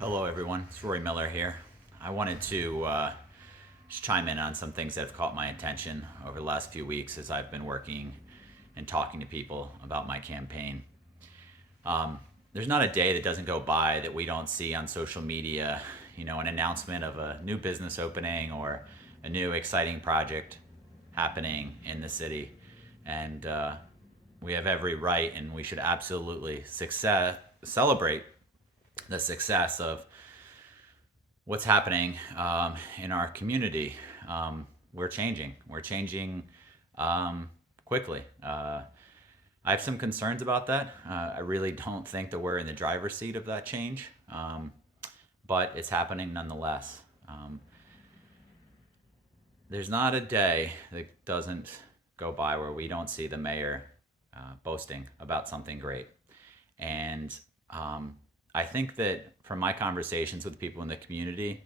Hello, everyone. It's Rory Miller here. I wanted to just chime in on some things that have caught my attention over the last few weeks as I've been working and talking to people about my campaign. There's not a day that doesn't go by that we don't see on social media, an announcement of a new business opening or a new exciting project happening in the city. And we have every right, and we should absolutely celebrate the success of what's happening in our community. We're changing. We're changing quickly. I have some concerns about that. I really don't think that we're in the driver's seat of that change, but it's happening nonetheless. There's not a day that doesn't go by where we don't see the mayor boasting about something great. And I think that from my conversations with people in the community,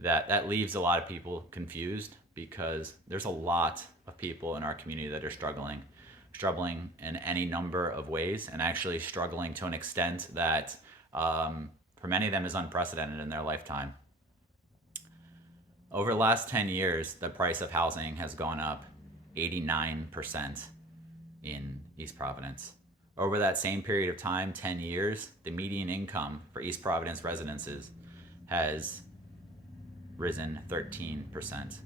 that leaves a lot of people confused because there's a lot of people in our community that are struggling in any number of ways, and actually struggling to an extent that for many of them is unprecedented in their lifetime. Over the last 10 years, the price of housing has gone up 89% in East Providence. Over that same period of time, 10 years, the median income for East Providence residences has risen 13%.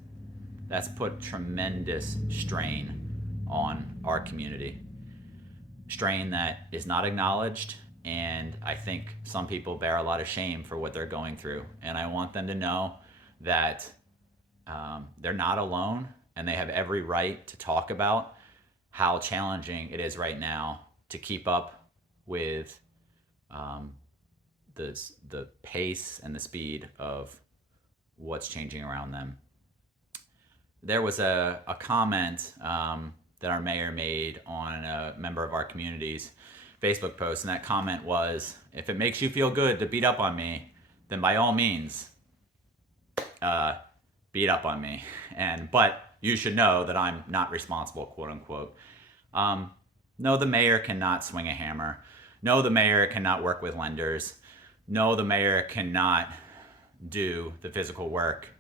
That's put tremendous strain on our community. Strain that is not acknowledged, and I think some people bear a lot of shame for what they're going through. And I want them to know that they're not alone, and they have every right to talk about how challenging it is right now to keep up with the pace and the speed of what's changing around them. There was a comment that our mayor made on a member of our community's Facebook post, and that comment was, "If it makes you feel good to beat up on me, then by all means, beat up on me. But you should know that I'm not responsible," quote unquote. No, the mayor cannot swing a hammer. No, the mayor cannot work with lenders. No, the mayor cannot do the physical work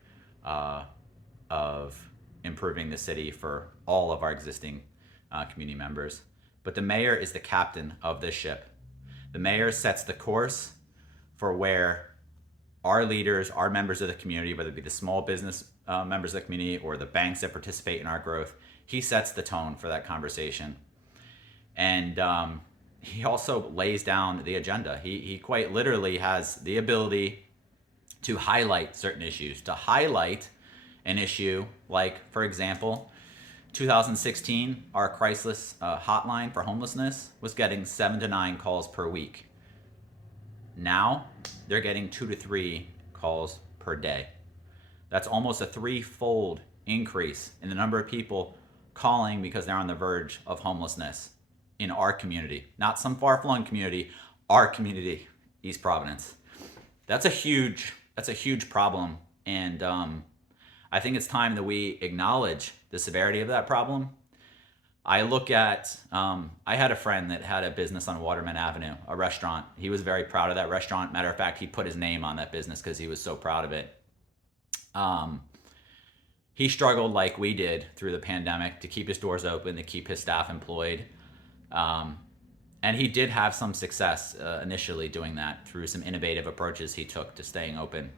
of improving the city for all of our existing community members. But the mayor is the captain of this ship. The mayor sets the course for where our leaders, our members of the community, whether it be the small business members of the community or the banks that participate in our growth, he sets the tone for that conversation. And he also lays down the agenda. He quite literally has the ability to highlight certain issues, to highlight an issue like, for example, 2016, our crisis hotline for homelessness was getting 7 to 9 calls per week. Now they're getting 2 to 3 calls per day. That's almost a 3-fold increase in the number of people calling because they're on the verge of homelessness in our community. Not some far-flung community, our community, East Providence. That's a huge problem, and I think it's time that we acknowledge the severity of that problem. I look at, I had a friend that had a business on Waterman Avenue, a restaurant. He was very proud of that restaurant. Matter of fact, he put his name on that business because he was so proud of it. He struggled like we did through the pandemic to keep his doors open, to keep his staff employed. And he did have some success initially doing that through some innovative approaches he took to staying open.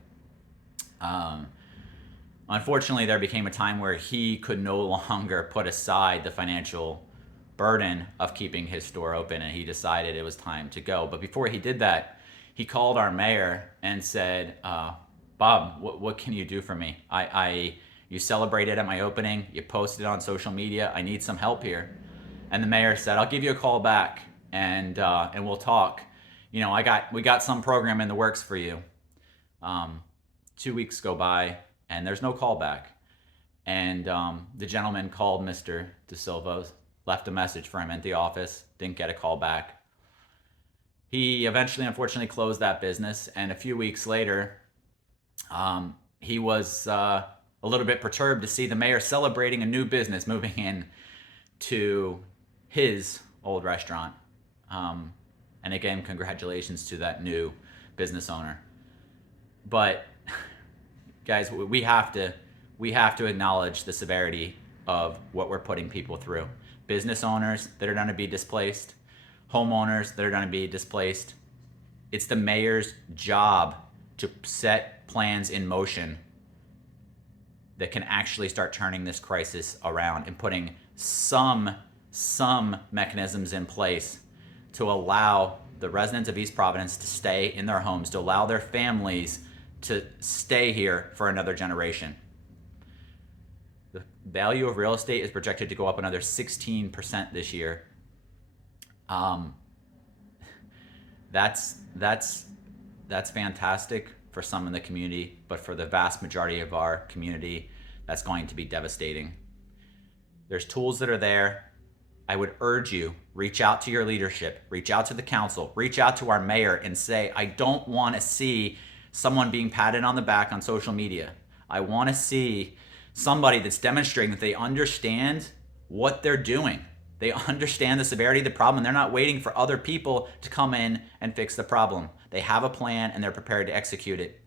Unfortunately, there became a time where he could no longer put aside the financial burden of keeping his store open, and he decided it was time to go. But before he did that, he called our mayor and said, "Bob, what can you do for me? You celebrated at my opening. You posted on social media. I need some help here." And the mayor said, "I'll give you a call back, and we'll talk. We got some program in the works for you." 2 weeks go by, and there's no call back. And the gentleman called Mr. DaSilva, left a message for him at the office, didn't get a call back. He eventually, unfortunately, closed that business, and a few weeks later, he was a little bit perturbed to see the mayor celebrating a new business moving in to his old restaurant. And again, congratulations to that new business owner. But guys, we have to acknowledge the severity of what we're putting people through. Business owners that are going to be displaced, homeowners that are going to be displaced. It's the mayor's job to set plans in motion that can actually start turning this crisis around and putting some mechanisms in place to allow the residents of East Providence to stay in their homes, to allow their families to stay here for another generation. The value of real estate is projected to go up another 16% this year. That's fantastic for some in the community, but for the vast majority of our community, that's going to be devastating. There's tools that are there. I would urge you, reach out to your leadership, reach out to the council, reach out to our mayor and say, I don't want to see someone being patted on the back on social media. I want to see somebody that's demonstrating that they understand what they're doing. They understand the severity of the problem, and they're not waiting for other people to come in and fix the problem. They have a plan and they're prepared to execute it.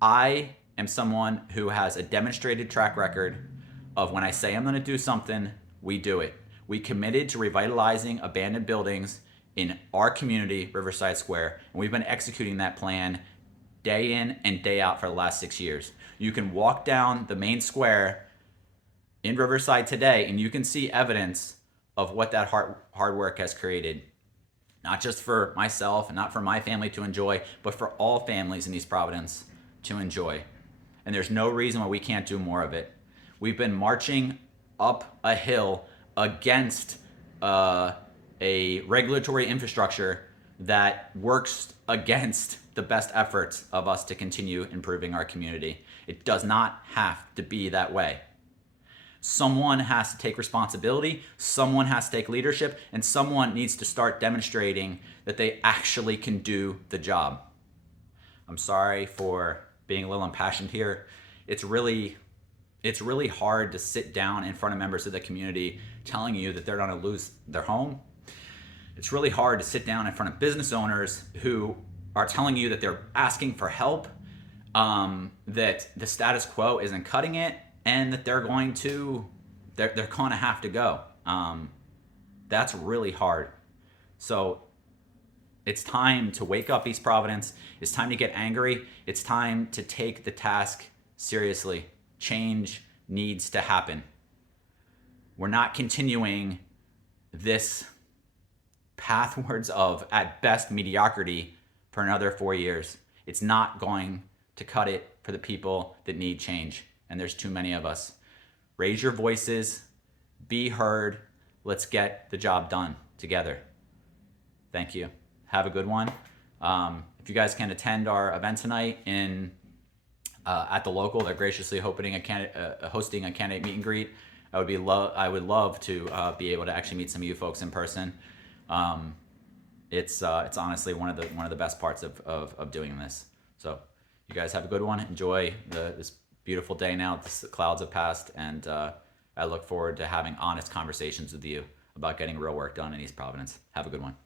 I am someone who has a demonstrated track record of when I say I'm going to do something, we do it. We committed to revitalizing abandoned buildings in our community, Riverside Square, and we've been executing that plan day in and day out for the last 6 years. You can walk down the main square in Riverside today and you can see evidence of what that hard work has created. Not just for myself and not for my family to enjoy, but for all families in East Providence to enjoy. And there's no reason why we can't do more of it. We've been marching up a hill against a regulatory infrastructure that works against the best efforts of us to continue improving our community. It does not have to be that way. Someone has to take responsibility, someone has to take leadership, and someone needs to start demonstrating that they actually can do the job. I'm sorry for being a little impassioned here. It's really hard to sit down in front of members of the community telling you that they're going to lose their home. It's really hard to sit down in front of business owners who are telling you that they're asking for help, that the status quo isn't cutting it, and that they're going to have to go. That's really hard. So it's time to wake up, East Providence. It's time to get angry. It's time to take the task seriously. Change needs to happen. We're not continuing this pathwards of, at best, mediocrity for another 4 years. It's not going to cut it for the people that need change. And there's too many of us. Raise your voices, be heard. Let's get the job done together. Thank you. Have a good one. If you guys can attend our event tonight at the local, they're graciously hosting a candidate meet and greet. I would love to be able to actually meet some of you folks in person. It's honestly one of the best parts of doing this. So you guys have a good one. Enjoy this beautiful day now. The clouds have passed, and I look forward to having honest conversations with you about getting real work done in East Providence. Have a good one.